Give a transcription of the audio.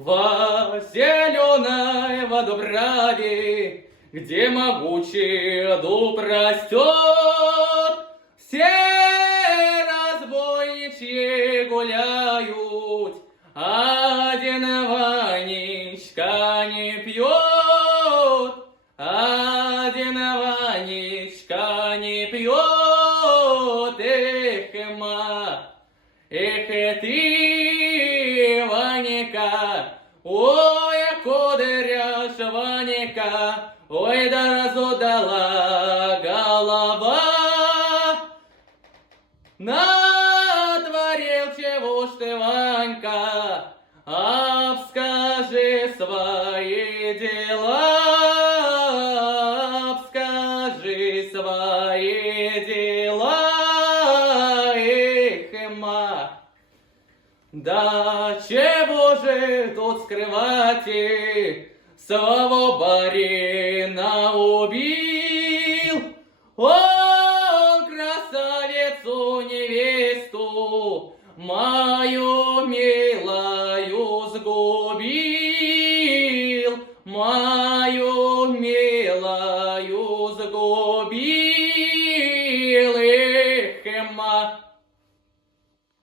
Во зеленой водопраде, где могучий дуб растет, все разбойничьи гуляют, один Ванечка не пьет, один Ванечка не пьет, эх ты, Ванька, ой, кудряш, Ванька, ой, да разудала голова. Натворил чего ж ты, Ванька, обскажи свои дела, обскажи свои дела, да чего же тут скрывать, своего барина убил, он красавицу невесту мою